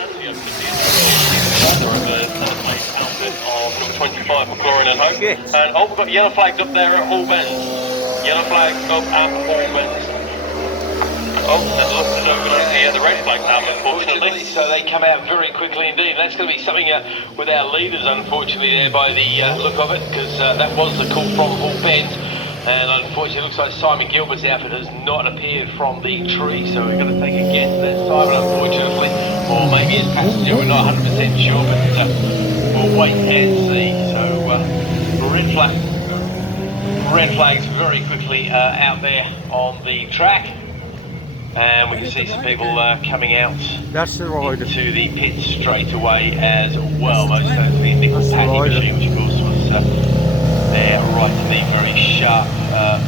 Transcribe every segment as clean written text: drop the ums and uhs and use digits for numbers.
Number 25 for Chlorine and Hope. And we've got yellow flags up there at all bends. Yellow flags up at all bends. That looks as though the red flag's out, unfortunately. So they come out very quickly indeed. That's going to be something with our leaders, unfortunately, there by the look of it, because that was the call from all bends. And unfortunately, it looks like Simon Gilbert's outfit has not appeared from the tree, so we're going to take a guess there, Simon, unfortunately. Or maybe his passenger, we're not 100% sure, but we'll wait and see. So, red flags very quickly out there on the track. And we can see some people coming out to the pits straight away as well. Most certainly nickel packing machine, which of course was there right to the very sharp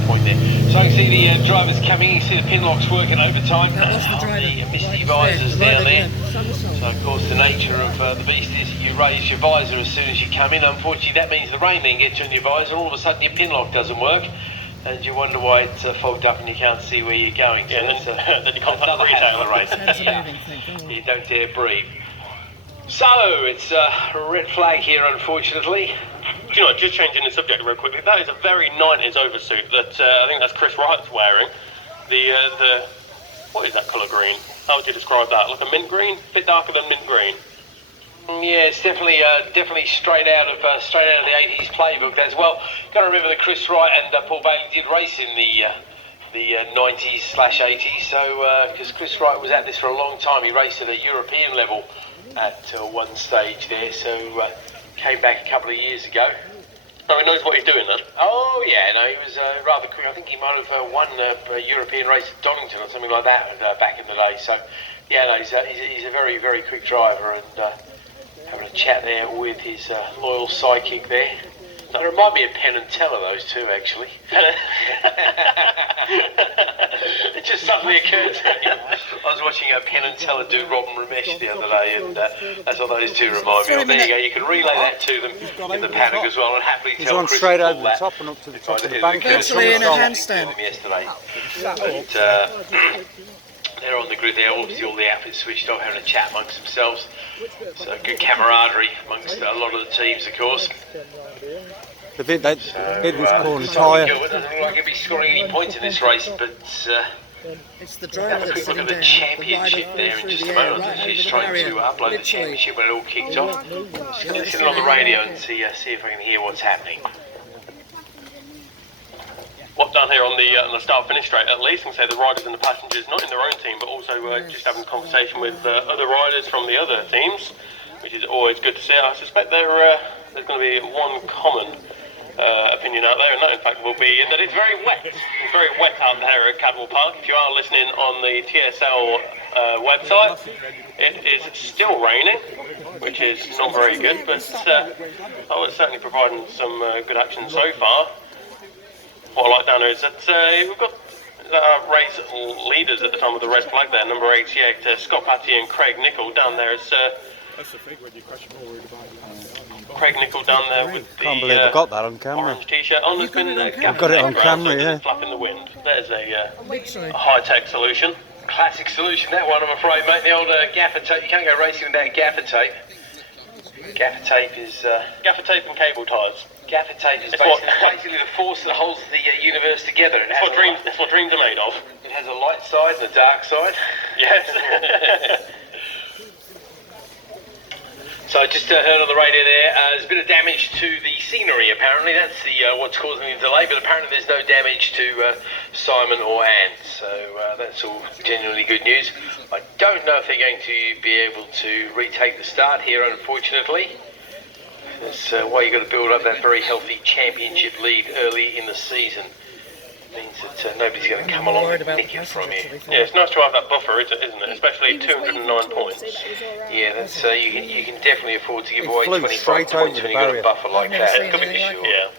point there. So I can see the drivers coming, you see the pin locks working overtime, the misty visors down there. So of course the nature of the beast is you raise your visor as soon as you come in. Unfortunately that means the rain then gets you on your visor, all of a sudden your pin lock doesn't work. And you wonder why it's fogged up and you can't see where you're going. So yeah, then you can't breathe out of the race. You don't dare breathe. So, it's a red flag here, unfortunately. Do you know, just changing the subject real quickly, that is a very 90s oversuit that I think that's Chris Wright's wearing. The what is that colour green? How would you describe that? Like a mint green? A bit darker than mint green. Yeah, it's definitely straight out of the 80s playbook as well. Got to remember that Chris Wright and Paul Bailey did race in the 90s/80s. So because Chris Wright was at this for a long time, he raced at a European level at one stage there. So came back a couple of years ago. Oh, he knows what he's doing then? Oh yeah, no, he was rather quick. I think he might have won a European race at Donington or something like that back in the day. So yeah, no, he's a very, very quick driver, and having a chat there with his loyal sidekick there. They remind me of Penn and Teller, those two, actually. It just suddenly occurred to me. I was watching Penn and Teller do Robin Ramesh the other day, and that's what those two remind me of. There you go, you can relay that to them in the paddock as well, and happily tell Chris straight over the top and up to the top of the bank. Virtually in a handstand. Yesterday. But, they're on the grid there, obviously all the outfits switched off, having a chat amongst themselves. So good camaraderie amongst a lot of the teams, of course. The bit that was corner tyre. It doesn't look like he'll be scoring any points in this race, but it's the driver that's a quick look at the championship there in just a moment. She's trying to upload the championship when it all kicked off. Just going to listen on the radio and see if I can hear what's happening. What down here on the start-finish straight, at least, and say the riders and the passengers, not in their own team, but also just having a conversation with other riders from the other teams, which is always good to see. I suspect there's going to be one common opinion out there, and that in fact will be that it's very wet. It's very wet out there at Cadwell Park. If you are listening on the TSL website, it is still raining, which is not very good, but it's certainly providing some good action so far. What I like down there is that we've got race leaders at the time with the red flag there, number 88, Scott Patty and Craig Nichol down there. It's Craig Nichol down there with the Can't believe I got that on camera. orange t-shirt on. There's been I've got it on camera, yeah. Flap in the wind. There's a high-tech solution. Classic solution, that one, I'm afraid, mate. The old gaffer tape. You can't go racing without gaffer tape. Gaffer tape is... Gaffer tape and cable ties. Gaffer tape is basically the force that holds the universe together. It's what dreams are made of. It has a light side and a dark side. Yes. So I just heard on the radio there, there's a bit of damage to the scenery apparently. That's what's causing the delay, but apparently there's no damage to Simon or Anne. So that's all genuinely good news. I don't know if they're going to be able to retake the start here, unfortunately. That's why you've got to build up that very healthy championship lead early in the season. It means that nobody's going to come along and nick it from you. Yeah, it's nice to have that buffer, isn't it? Especially 209 points. Yeah, that's you can definitely afford to give away 25 straight points over when the you've got a barrier. buffer like that. Yeah.